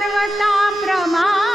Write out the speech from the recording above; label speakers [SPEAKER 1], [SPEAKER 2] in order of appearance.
[SPEAKER 1] पर्वता प्रमा